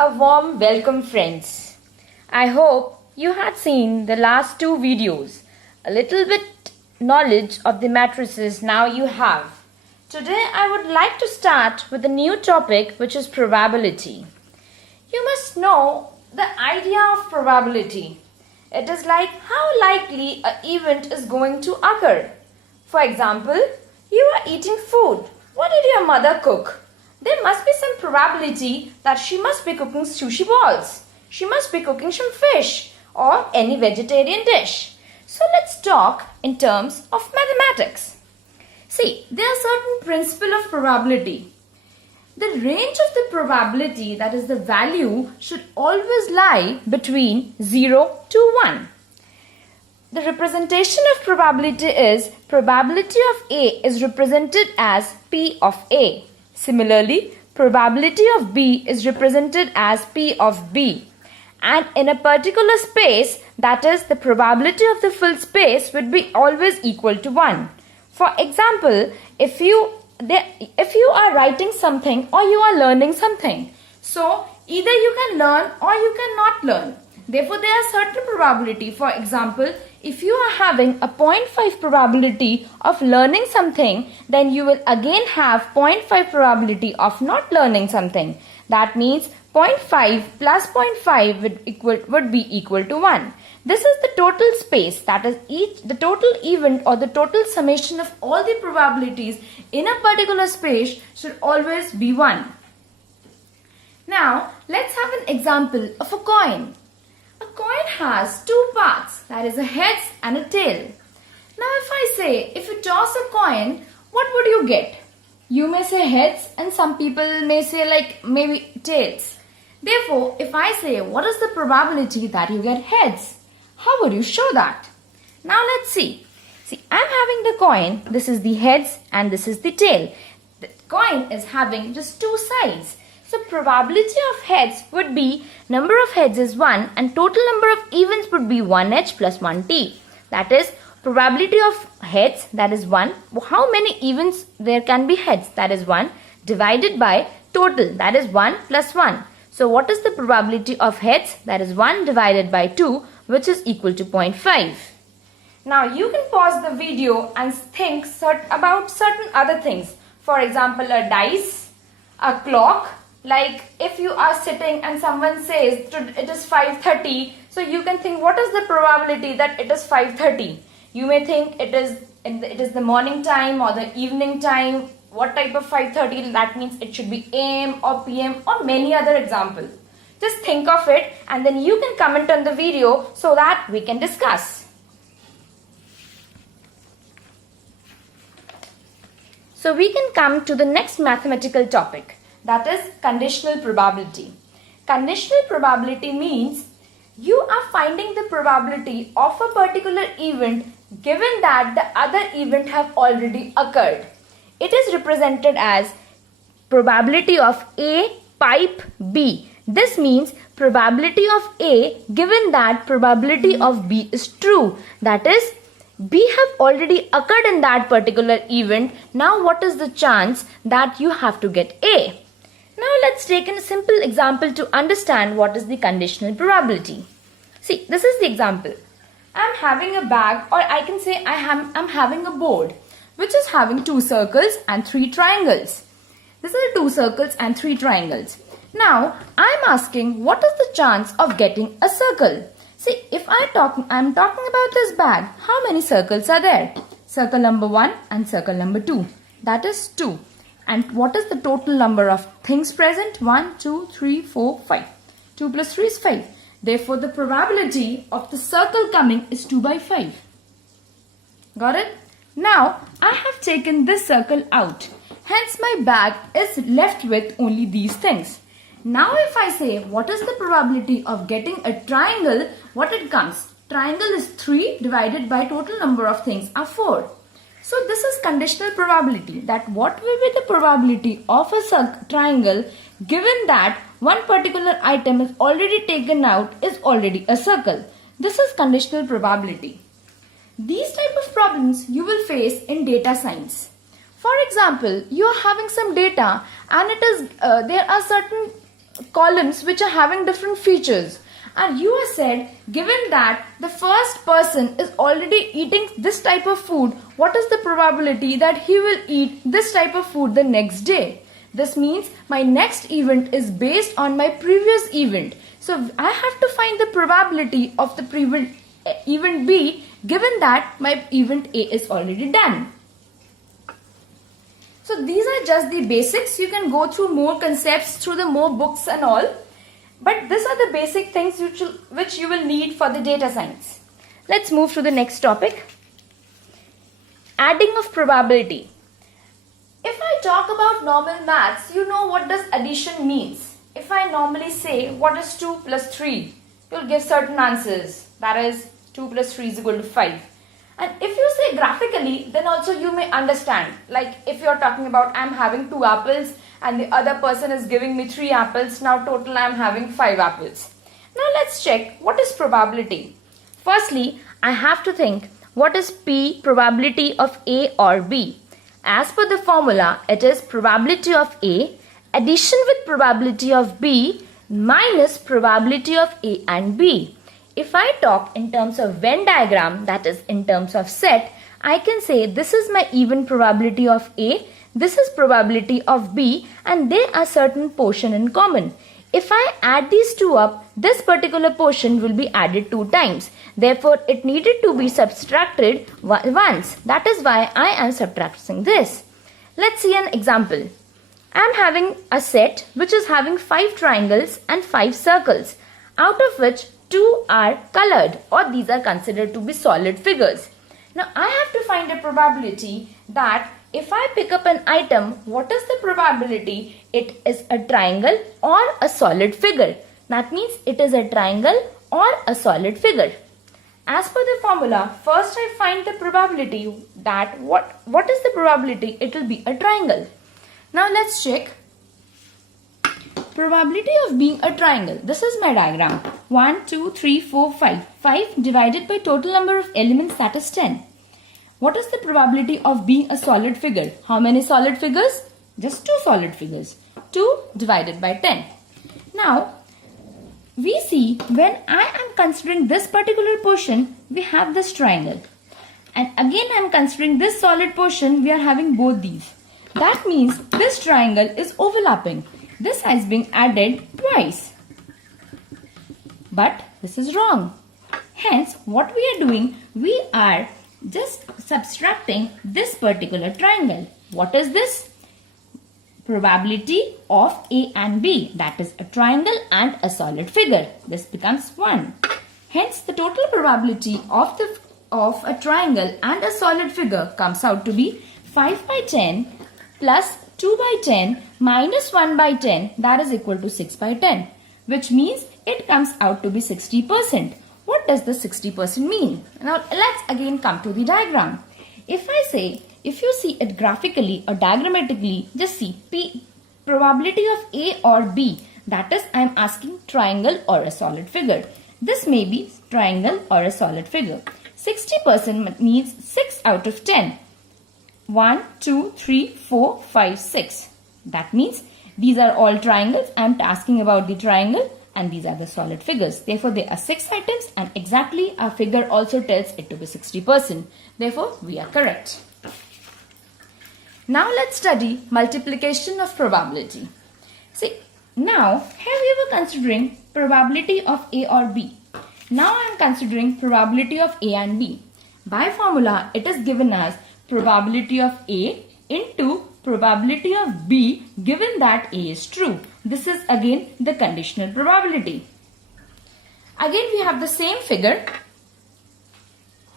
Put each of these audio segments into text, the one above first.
A warm welcome, friends. I hope you had seen the last two videos. A little bit knowledge of the matrices now you have. Today I would like to start with a new topic, which is probability. You must know the idea of probability. It is like how likely an event is going to occur. For example, you are eating food. What did your mother cook? There must be some probability that she must be cooking sushi balls. She must be cooking some fish or any vegetarian dish. So let's talk in terms of mathematics. See, there are certain principle of probability. The range of the probability, that is the value, should always lie between 0 to 1. The representation of probability is probability of A is represented as P of A. Similarly, probability of B is represented as P of B. And in a particular space, that is the probability of the full space would be always equal to 1. For example, if you are writing something or you are learning something, so either you can learn or you cannot learn. Therefore, there are certain probability. For example, if you are having a 0.5 probability of learning something, then you will again have 0.5 probability of not learning something. That means 0.5 plus 0.5 would be equal to 1. This is the total space, that is the total event or the total summation of all the probabilities in a particular space should always be 1. Now, let's have an example of a coin. A coin has two parts, that is a heads and a tail. Now if I say, if you toss a coin, what would you get? You may say heads and some people may say like maybe tails. Therefore, if I say what is the probability that you get heads, how would you show that? Now let's see. See, I'm having the coin, this is the heads and this is the tail. The coin is having just two sides. So probability of heads would be number of heads is 1 and total number of evens would be 1h plus 1t. That is probability of heads, that is 1. How many evens there can be heads, that is 1, divided by total, that is 1 plus 1. So what is the probability of heads, that is 1 divided by 2, which is equal to 0.5. Now you can pause the video and think about certain other things. For example, a dice, a clock. Like if you are sitting and someone says it is 5:30, so you can think what is the probability that it is 5:30. You may think it is the morning time or the evening time. What type of 5:30? That means it should be AM or PM or many other examples. Just think of it and then you can comment on the video so that we can discuss. So we can come to the next mathematical topic. That is conditional probability. Conditional probability means you are finding the probability of a particular event given that the other event have already occurred. It is represented as probability of A pipe B. This means probability of A given that probability of B is true. That is, B have already occurred in that particular event. Now what is the chance that you have to get A? Now let's take a simple example to understand what is the conditional probability. See, this is the example. I'm having a bag, or I can say I'm having a board which is having two circles and three triangles. These are the two circles and three triangles. Now I'm asking what is the chance of getting a circle. See, if I'm talking about this bag, how many circles are there? Circle number 1 and circle number 2. That is 2. And what is the total number of things present? 1, 2, 3, 4, 5. 2 plus 3 is 5. Therefore, the probability of the circle coming is 2 by 5. Got it? Now, I have taken this circle out. Hence, my bag is left with only these things. Now, if I say, what is the probability of getting a triangle? What it comes? Triangle is 3 divided by total number of things are 4. So this is conditional probability, that what will be the probability of a triangle given that one particular item is already taken out is already a circle. This is conditional probability. These type of problems you will face in data science. For example, you are having some data and it is there are certain columns which are having different features. And you have said, given that the first person is already eating this type of food, what is the probability that he will eat this type of food the next day? This means my next event is based on my previous event. So I have to find the probability of the previous event B given that my event A is already done. So these are just the basics. You can go through more concepts through the more books and all. But these are the basic things which you will need for the data science. Let's move to the next topic. Adding of probability. If I talk about normal maths, you know what does addition means. If I normally say what is 2 plus 3, you'll give certain answers. That is 2 plus 3 is equal to 5. And if you say graphically, then also you may understand. Like if you're talking about I'm having 2 apples and the other person is giving me 3 apples. Now total I'm having 5 apples. Now let's check what is probability. Firstly, I have to think what is P probability of A or B. As per the formula, it is probability of A addition with probability of B minus probability of A and B. If I talk in terms of Venn diagram, that is in terms of set, I can say this is my even probability of A, this is probability of B, and they are certain portion in common. If I add these two up, this particular portion will be added 2 times. Therefore, it needed to be subtracted once. That is why I am subtracting this. Let's see an example. I am having a set which is having 5 triangles and 5 circles, out of which 2 are colored, or these are considered to be solid figures. Now, I have to find a probability that if I pick up an item, what is the probability it is a triangle or a solid figure? That means it is a triangle or a solid figure. As per the formula, first I find the probability that what is the probability it will be a triangle. Now let's check probability of being a triangle. This is my diagram. 1, 2, 3, 4, 5. 5 divided by total number of elements, that is 10. What is the probability of being a solid figure? How many solid figures? Just 2 solid figures. 2 divided by 10. Now, we see when I am considering this particular portion, we have this triangle. And again I am considering this solid portion, we are having both these. That means this triangle is overlapping. This has been added twice. But this is wrong. Hence, what we are doing, we are just subtracting this particular triangle. What is this? Probability of A and B. That is a triangle and a solid figure. This becomes 1. Hence, the total probability of a triangle and a solid figure comes out to be 5 by 10 plus 2 by 10 minus 1 by 10, that is equal to 6 by 10, which means it comes out to be 60%. What does the 60% mean? Now let's again come to the diagram. If you see it graphically or diagrammatically, just see P probability of A or B, that is I am asking triangle or a solid figure. This may be triangle or a solid figure. 60% means 6 out of 10. 1, 2, 3, 4, 5, 6. That means these are all triangles. I am asking about the triangle and these are the solid figures. Therefore, there are 6 items and exactly our figure also tells it to be 60%. Therefore, we are correct. Now, let's study multiplication of probability. See, now here we were considering probability of A or B. Now I am considering probability of A and B. By formula, it is given as probability of A into probability of B given that A is true. This is again the conditional probability. Again we have the same figure.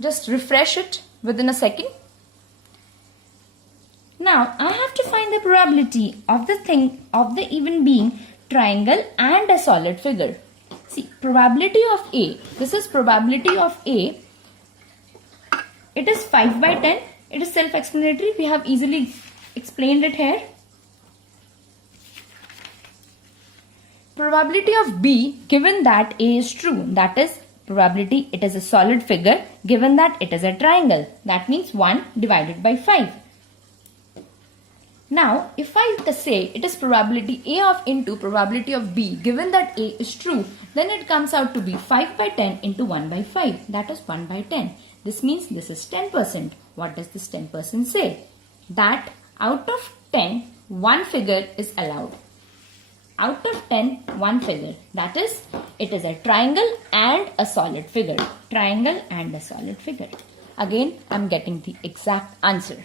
Just refresh it within a second. Now I have to find the probability of the event being triangle and a solid figure. See, probability of A. This is probability of A. It is 5 by 10. It is self-explanatory. We have easily explained it here. Probability of B given that A is true. That is probability it is a solid figure given that it is a triangle. That means 1 divided by 5. Now, if I say it is probability A of into probability of B, given that A is true, then it comes out to be 5 by 10 into 1 by 5. That is 1 by 10. This means this is 10%. What does this 10% say? That out of 10, one figure is allowed. Out of 10, one figure. That is, it is a triangle and a solid figure. Triangle and a solid figure. Again, I am getting the exact answer.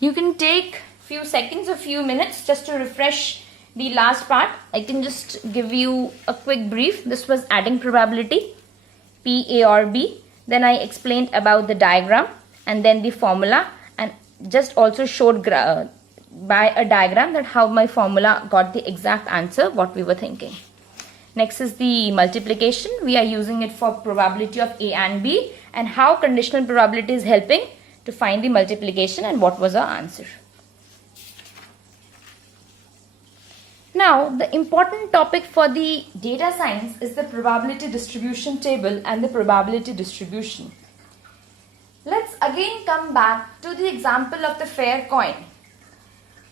You can take few seconds or few minutes just to refresh the last part. I can just give you a quick brief. This was adding probability, P, A or B. Then I explained about the diagram and then the formula, and just also showed by a diagram that how my formula got the exact answer what we were thinking. Next is the multiplication. We are using it for probability of A and B, and how conditional probability is helping to find the multiplication and what was our answer. Now, the important topic for the data science is the probability distribution table and the probability distribution. Let's again come back to the example of the fair coin.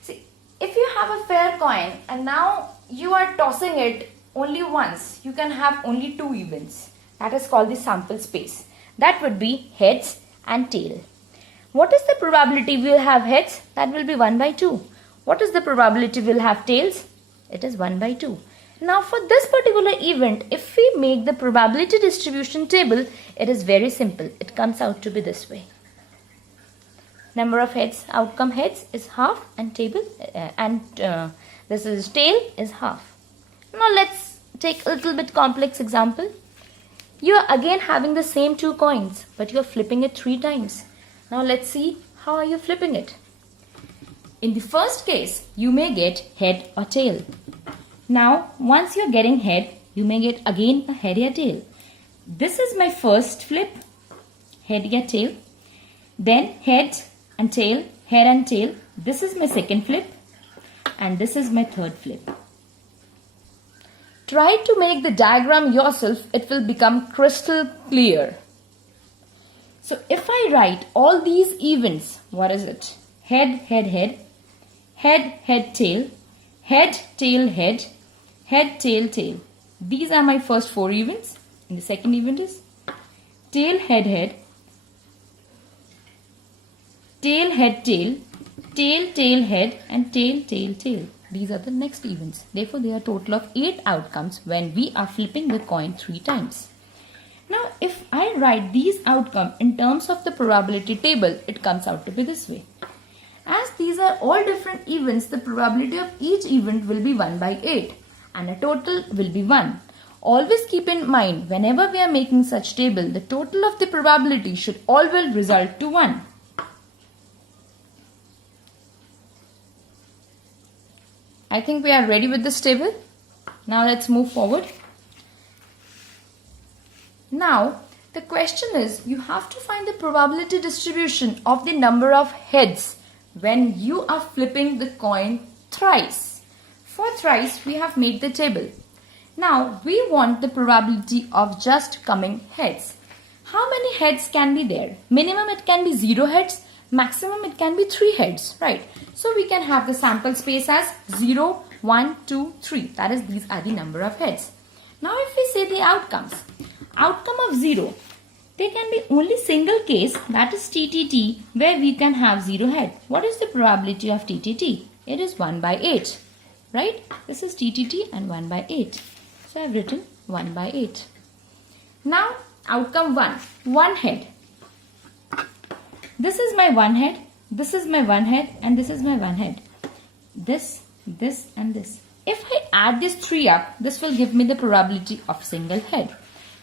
See, if you have a fair coin and now you are tossing it only once, you can have only two events. That is called the sample space. That would be heads and tail. What is the probability we will have heads? That will be 1 by 2. What is the probability we will have tails? It is 1 by 2. Now for this particular event, if we make the probability distribution table, it is very simple. It comes out to be this way. Number of heads, outcome heads is half, and this is tail is half. Now let's take a little bit complex example. You are again having the same two coins, but you are flipping it 3 times. Now let's see how are you flipping it. In the first case, you may get head or tail. Now, once you are getting head, you may get again a head or tail. This is my first flip, head or tail. Then head and tail, head and tail. This is my second flip, and this is my third flip. Try to make the diagram yourself, it will become crystal clear. So if I write all these events, what is it? Head, head, head. Head, head, tail, head, tail, head, head, tail, tail. These are my first 4 events. And the second event is tail, head, head, tail, head, tail, tail, tail, head, and tail, tail, tail. These are the next events. Therefore, there are a total of 8 outcomes when we are flipping the coin 3 times. Now, if I write these outcomes in terms of the probability table, it comes out to be this way. As these are all different events, the probability of each event will be 1 by 8 and a total will be 1. Always keep in mind, whenever we are making such table, the total of the probability should always result to 1. I think we are ready with this table. Now let's move forward. Now, the question is, you have to find the probability distribution of the number of heads when you are flipping the coin thrice. For thrice, we have made the table. Now, we want the probability of just coming heads. How many heads can be there? Minimum it can be 0 heads. Maximum it can be 3 heads, right? So, we can have the sample space as 0, 1, 2, 3. That is, these are the number of heads. Now, if we say the outcomes. Outcome of 0. There can be only single case, that is TTT, where we can have 0 head. What is the probability of TTT? It is 1 by 8, right? This is TTT and 1 by 8. So I have written 1 by 8. Now outcome 1, 1 head. This is my 1 head, this is my 1 head, and this is my 1 head. This, and this. If I add these 3 up, this will give me the probability of single head.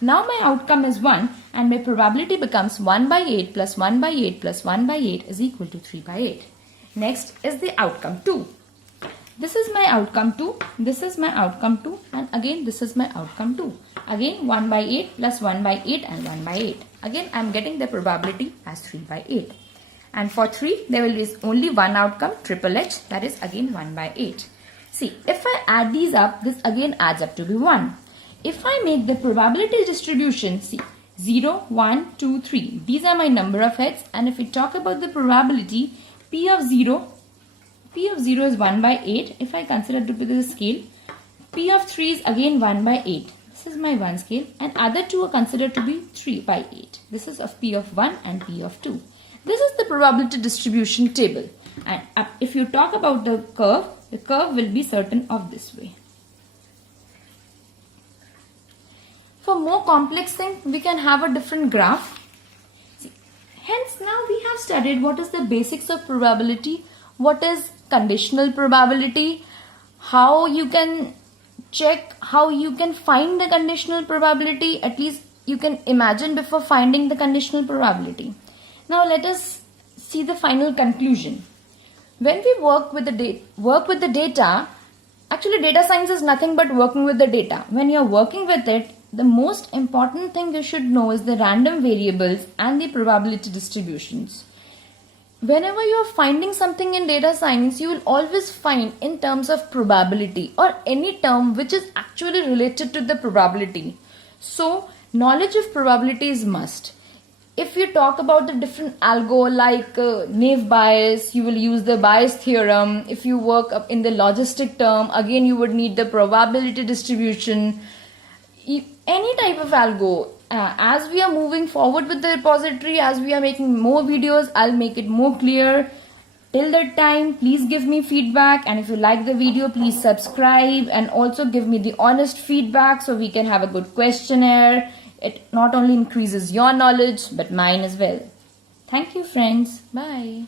Now my outcome is 1 and my probability becomes 1 by 8 plus 1 by 8 plus 1 by 8 is equal to 3 by 8. Next is the outcome 2. This is my outcome 2, this is my outcome 2, and again this is my outcome 2. Again 1 by 8 plus 1 by 8 and 1 by 8. Again I am getting the probability as 3 by 8. And for 3 there will be only one outcome, triple H, that is again 1 by 8. See, if I add these up, this again adds up to be 1. If I make the probability distribution, see, 0, 1, 2, 3. These are my number of heads, and if we talk about the probability, P of 0, P of 0 is 1 by 8. If I consider to be the scale, P of 3 is again 1 by 8. This is my 1 scale, and other two are considered to be 3 by 8. This is of P of 1 and P of 2. This is the probability distribution table. And if you talk about the curve will be certain of this way. For more complex thing, we can have a different graph. See, hence now we have studied what is the basics of probability, what is conditional probability, how you can check, how you can find the conditional probability, at least you can imagine before finding the conditional probability. Now let us see the final conclusion. When we work with the data, actually data science is nothing but working with the data. When you are working with it, the most important thing you should know is the random variables and the probability distributions. Whenever you are finding something in data science, you will always find in terms of probability or any term which is actually related to the probability. So, knowledge of probability is must. If you talk about the different algo like Naive Bayes, you will use the Bayes theorem. If you work up in the logistic term, again you would need the probability distribution. Any type of algo. As we are moving forward with the repository, as we are making more videos, I'll make it more clear. Till that time, please give me feedback, and if you like the video, please subscribe and also give me the honest feedback so we can have a good questionnaire. It not only increases your knowledge but mine as well. Thank you, friends. Bye.